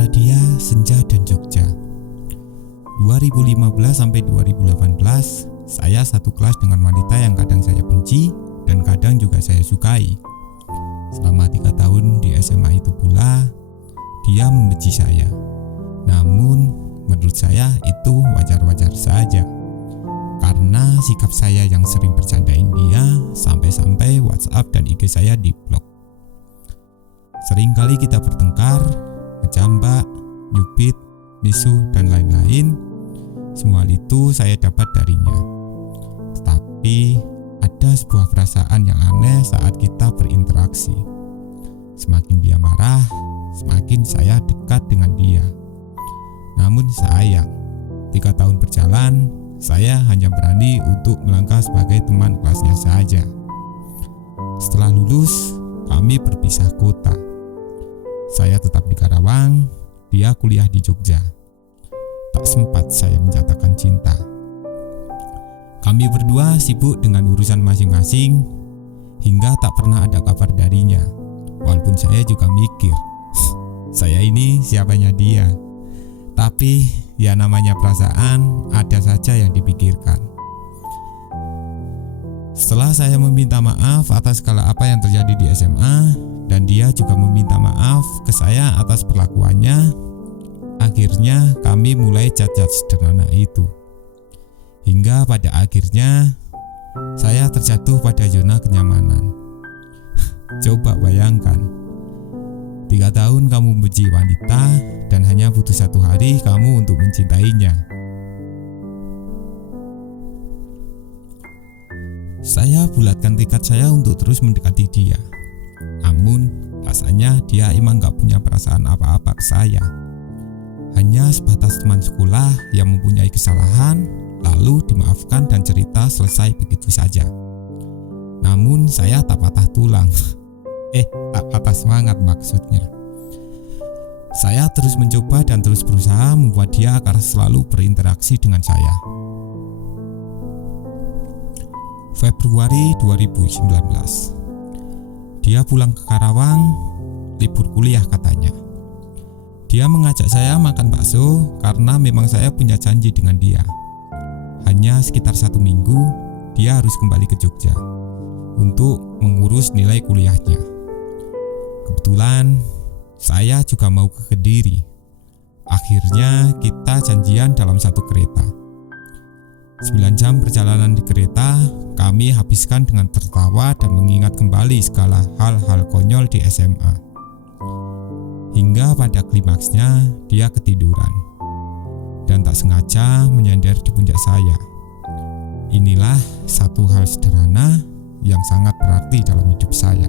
Radia, Senja, dan Jogja. 2015 sampai 2018, saya satu kelas dengan wanita yang kadang saya benci dan kadang juga saya sukai. Selama 3 tahun di SMA itu pula, dia membenci saya. Namun, menurut saya itu wajar-wajar saja. Karena sikap saya yang sering bercandain dia, sampai-sampai WhatsApp dan IG saya diblok. Seringkali kita bertengkar, ngejambak, nyubit, misuh, dan lain-lain. Semua itu saya dapat darinya. Tetapi ada sebuah perasaan yang aneh saat kita berinteraksi. Semakin dia marah, semakin saya dekat dengan dia. Namun sayang, 3 tahun berjalan, saya hanya berani untuk melangkah sebagai teman kelasnya saja. Setelah lulus, kami berpisah kota. Saya tetap di Karawang, dia kuliah di Jogja. Tak sempat saya menyatakan cinta. Kami berdua sibuk dengan urusan masing-masing, hingga tak pernah ada kabar darinya. Walaupun saya juga mikir, saya ini siapanya dia. Tapi ya namanya perasaan, ada saja yang dipikirkan. Setelah saya meminta maaf atas segala apa yang terjadi di SMA, dan dia juga meminta maaf ke saya atas perlakuannya, akhirnya kami mulai chat-chat sederhana itu. Hingga pada akhirnya saya terjatuh pada zona kenyamanan. Coba bayangkan, 3 tahun kamu membenci wanita dan hanya butuh 1 hari kamu untuk mencintainya. Saya bulatkan tekad saya untuk terus mendekati dia. Namun rasanya dia emang gak punya perasaan apa-apa ke saya. Hanya sebatas teman sekolah yang mempunyai kesalahan, lalu dimaafkan dan cerita selesai begitu saja. Namun saya tak patah tulang. Tak patah semangat maksudnya. Saya terus mencoba dan terus berusaha membuat dia akan selalu berinteraksi dengan saya. Februari 2019, dia pulang ke Karawang, libur kuliah katanya. Dia mengajak saya makan bakso karena memang saya punya janji dengan dia. Hanya sekitar 1 minggu, dia harus kembali ke Jogja untuk mengurus nilai kuliahnya. Kebetulan saya juga mau ke Kediri. Akhirnya kita janjian dalam 1 kereta. 9 jam perjalanan di kereta, kami habiskan dengan tertawa dan mengingat kembali segala hal-hal konyol di SMA. Hingga pada klimaksnya dia ketiduran dan tak sengaja menyender di pundak saya. Inilah satu hal sederhana yang sangat berarti dalam hidup saya.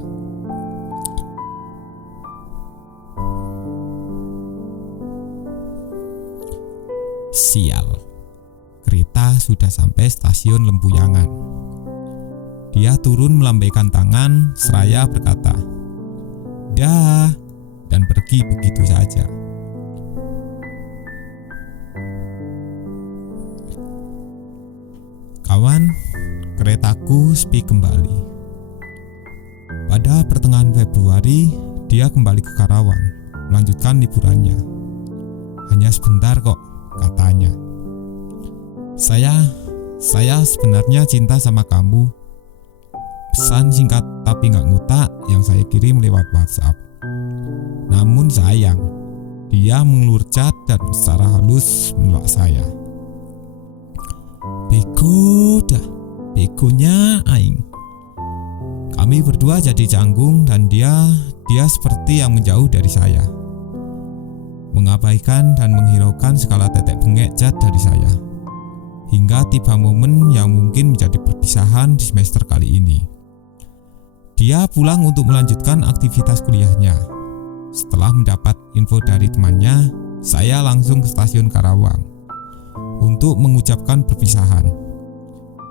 Sial, kereta sudah sampai stasiun Lempuyangan. Dia turun melambaikan tangan seraya berkata, "Dah," dan pergi begitu saja. Kawan, keretaku sepi kembali. Pada pertengahan Februari, dia kembali ke Karawang, melanjutkan liburannya. Hanya sebentar kok, katanya. Saya sebenarnya cinta sama kamu. Pesan singkat tapi gak ngutak yang saya kirim lewat WhatsApp. Namun sayang, dia mengelur cat dan secara halus menolak saya. Bego dah, begonya aing. Kami berdua jadi canggung dan dia seperti yang menjauh dari saya, mengabaikan dan menghiraukan segala tetek bengek cat dari saya. Hingga tiba momen yang mungkin menjadi perpisahan di semester kali ini. Dia pulang untuk melanjutkan aktivitas kuliahnya. Setelah mendapat info dari temannya, saya langsung ke stasiun Karawang untuk mengucapkan perpisahan,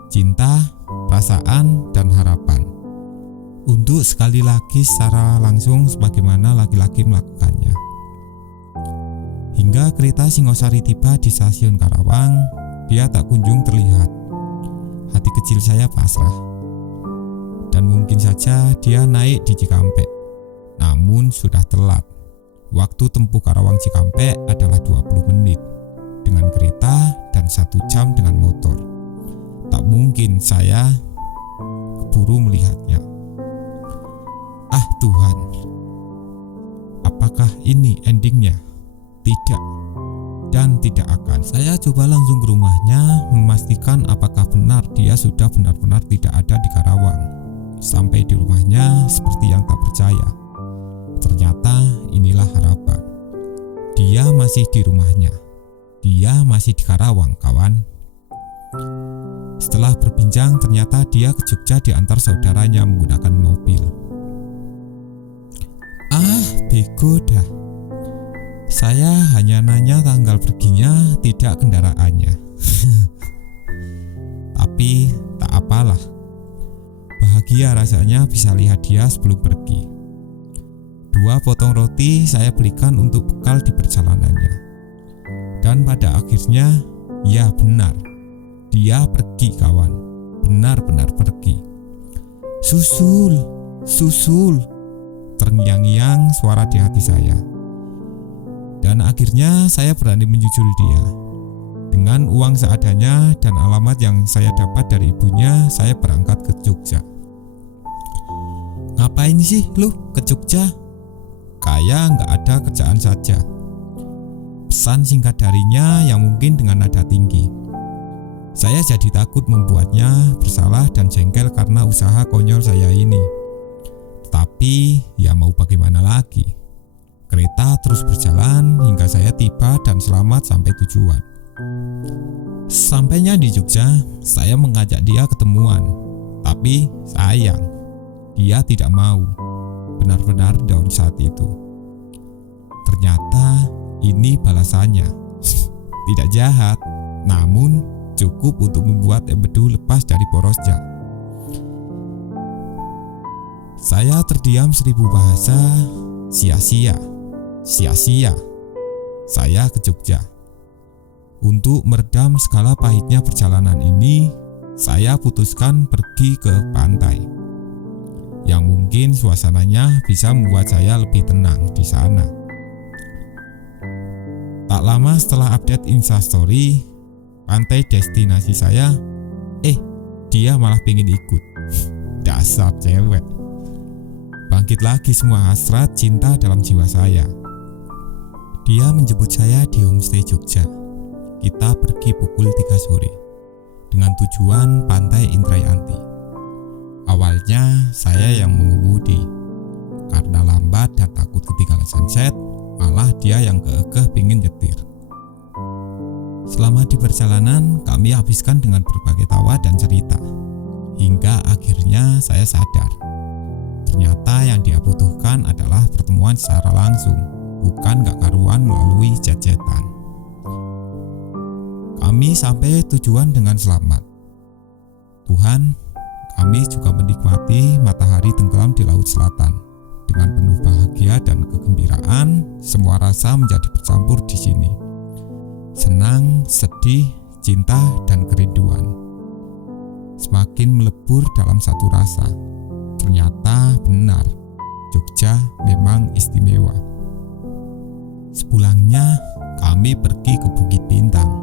cinta, perasaan, dan harapan. Untuk sekali lagi secara langsung sebagaimana laki-laki melakukannya. Hingga kereta Singosari tiba di stasiun Karawang, dia tak kunjung terlihat. Hati kecil saya pasrah. Dan mungkin saja dia naik di Cikampek. Namun sudah telat. Waktu tempuh Karawang Cikampek adalah 20 menit dengan kereta dan 1 jam dengan motor. Tak mungkin saya keburu melihatnya. Ah Tuhan, apakah ini endingnya? Tidak, dan tidak akan. Saya coba langsung ke rumahnya, memastikan apakah benar dia sudah benar-benar tidak ada di Karawang. Sampai di rumahnya seperti yang tak percaya. Ternyata inilah harapan. Dia masih di rumahnya. Dia masih di Karawang, kawan. Setelah berbincang, ternyata dia ke Jogja diantar saudaranya menggunakan mobil. Ah, bego dah. Saya hanya nanya tanggal perginya, tidak kendaraannya. Tapi tak apalah. Bahagia rasanya bisa lihat dia sebelum pergi. 2 potong roti saya belikan untuk bekal di perjalanannya. Dan pada akhirnya, ya benar, dia pergi kawan. Benar-benar pergi. Susul, susul, terngiang-ngiang suara di hati saya. Dan akhirnya saya berani menyusul dia. Dengan uang seadanya dan alamat yang saya dapat dari ibunya, saya berangkat ke Jogja. Ngapain sih lu ke Jogja? Kayak nggak ada kerjaan saja. Pesan singkat darinya yang mungkin dengan nada tinggi. Saya jadi takut membuatnya bersalah dan jengkel karena usaha konyol saya ini. Tapi ya mau bagaimana lagi. Kereta terus berjalan hingga saya tiba dan selamat sampai tujuan. Sampainya di Jogja, saya mengajak dia ketemuan. Tapi sayang, dia tidak mau. Benar-benar down saat itu. Ternyata ini balasannya. Tidak jahat, namun cukup untuk membuat empedu lepas dari porosnya. Saya terdiam 1000 bahasa. Sia-sia. Sia-sia. Saya ke Jogja. Untuk meredam segala pahitnya perjalanan ini, saya putuskan pergi ke pantai. Yang mungkin suasananya bisa membuat saya lebih tenang di sana. Tak lama setelah update Instastory pantai destinasi saya, dia malah pengen ikut. Dasar cewek. Bangkit lagi semua hasrat cinta dalam jiwa saya. Dia menjemput saya di homestay Jogja. Kita pergi pukul 3 sore dengan tujuan pantai Indrayanti. Awalnya saya yang mengemudi. Karena lambat dan takut ketinggalan sunset, malah dia yang kekeh pingin nyetir. Selama di perjalanan, kami habiskan dengan berbagai tawa dan cerita. Hingga akhirnya saya sadar, ternyata yang dia butuhkan adalah pertemuan secara langsung, bukan gak karuan melalui chat-chatan. Kami sampai tujuan dengan selamat. Tuhan, kami juga menikmati matahari tenggelam di laut selatan. Dengan penuh bahagia dan kegembiraan, semua rasa menjadi bercampur di sini. Senang, sedih, cinta, dan kerinduan semakin melebur dalam satu rasa. Ternyata benar, Jogja memang istimewa. Sepulangnya, kami pergi ke Bukit Bintang.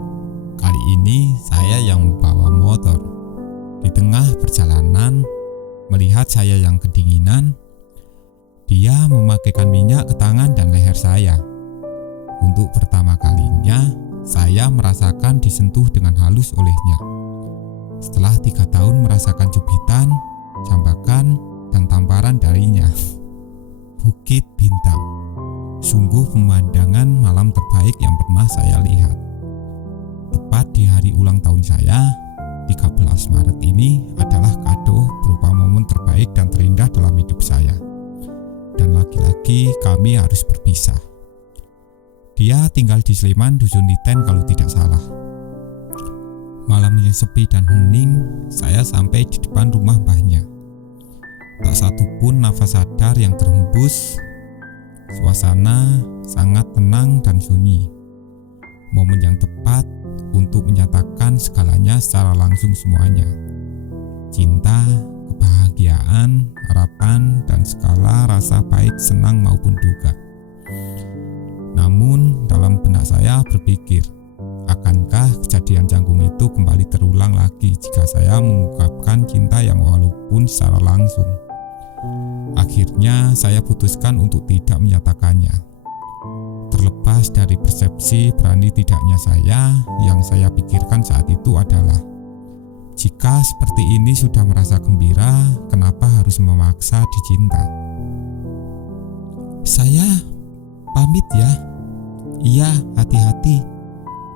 Kali ini saya yang membawa motor. Di tengah perjalanan, melihat saya yang kedinginan, dia memakaikan minyak ke tangan dan leher saya. Untuk pertama kalinya, saya merasakan disentuh dengan halus olehnya. Setelah 3 tahun merasakan cubitan, jambakan, dan tamparan darinya. Bukit Bintang, sungguh pemandangan malam terbaik yang pernah saya lihat. Tepat di hari ulang tahun saya, 13 Maret ini adalah kado berupa momen terbaik dan terindah dalam hidup saya. Dan lagi-lagi kami harus berpisah. Dia tinggal di Sleman, Dusun Liten kalau tidak salah. Malamnya sepi dan hening, saya sampai di depan rumah mbahnya. Tak satu pun nafas sadar yang terhembus. Suasana sangat tenang dan sunyi. Momen yang tepat untuk menyatakan segalanya secara langsung semuanya. Cinta, kebahagiaan, harapan, dan segala rasa baik, senang maupun duka. Namun dalam benak saya berpikir, akankah kejadian canggung itu kembali terulang lagi jika saya mengungkapkan cinta yang walaupun secara langsung? Akhirnya saya putuskan untuk tidak menyatakannya. Terlepas dari persepsi berani tidaknya saya, yang saya pikirkan saat itu adalah, jika seperti ini sudah merasa gembira, kenapa harus memaksa dicinta? Saya pamit ya. Iya, hati-hati.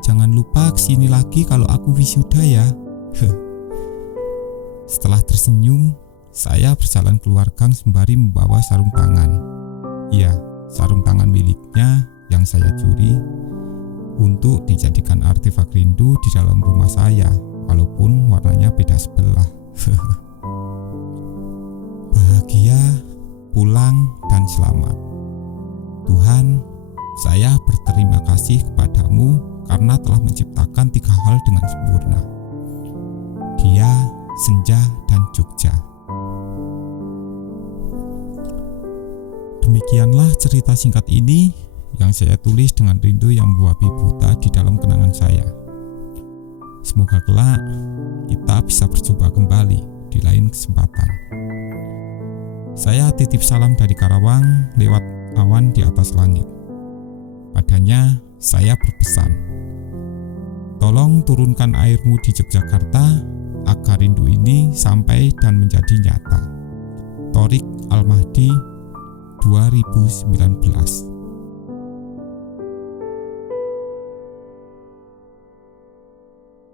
Jangan lupa kesini lagi kalau aku wisuda ya. Setelah tersenyum, saya berjalan keluar gang sembari membawa sarung tangan. Iya, sarung tangan miliknya yang saya curi untuk dijadikan artefak rindu di dalam rumah saya, walaupun warnanya beda sebelah. Bahagia, pulang, dan selamat. Tuhan, saya berterima kasih kepadamu karena telah menciptakan 3 hal dengan sempurna: dia, senja, dan Jogja. Demikianlah cerita singkat ini yang saya tulis dengan rindu yang membabi buta di dalam kenangan saya. Semoga kelak kita bisa berjumpa kembali di lain kesempatan. Saya titip salam dari Karawang lewat awan di atas langit. Padanya saya berpesan, tolong turunkan airmu di Yogyakarta agar rindu ini sampai dan menjadi nyata. Thorik Al-Mahdi, 2019.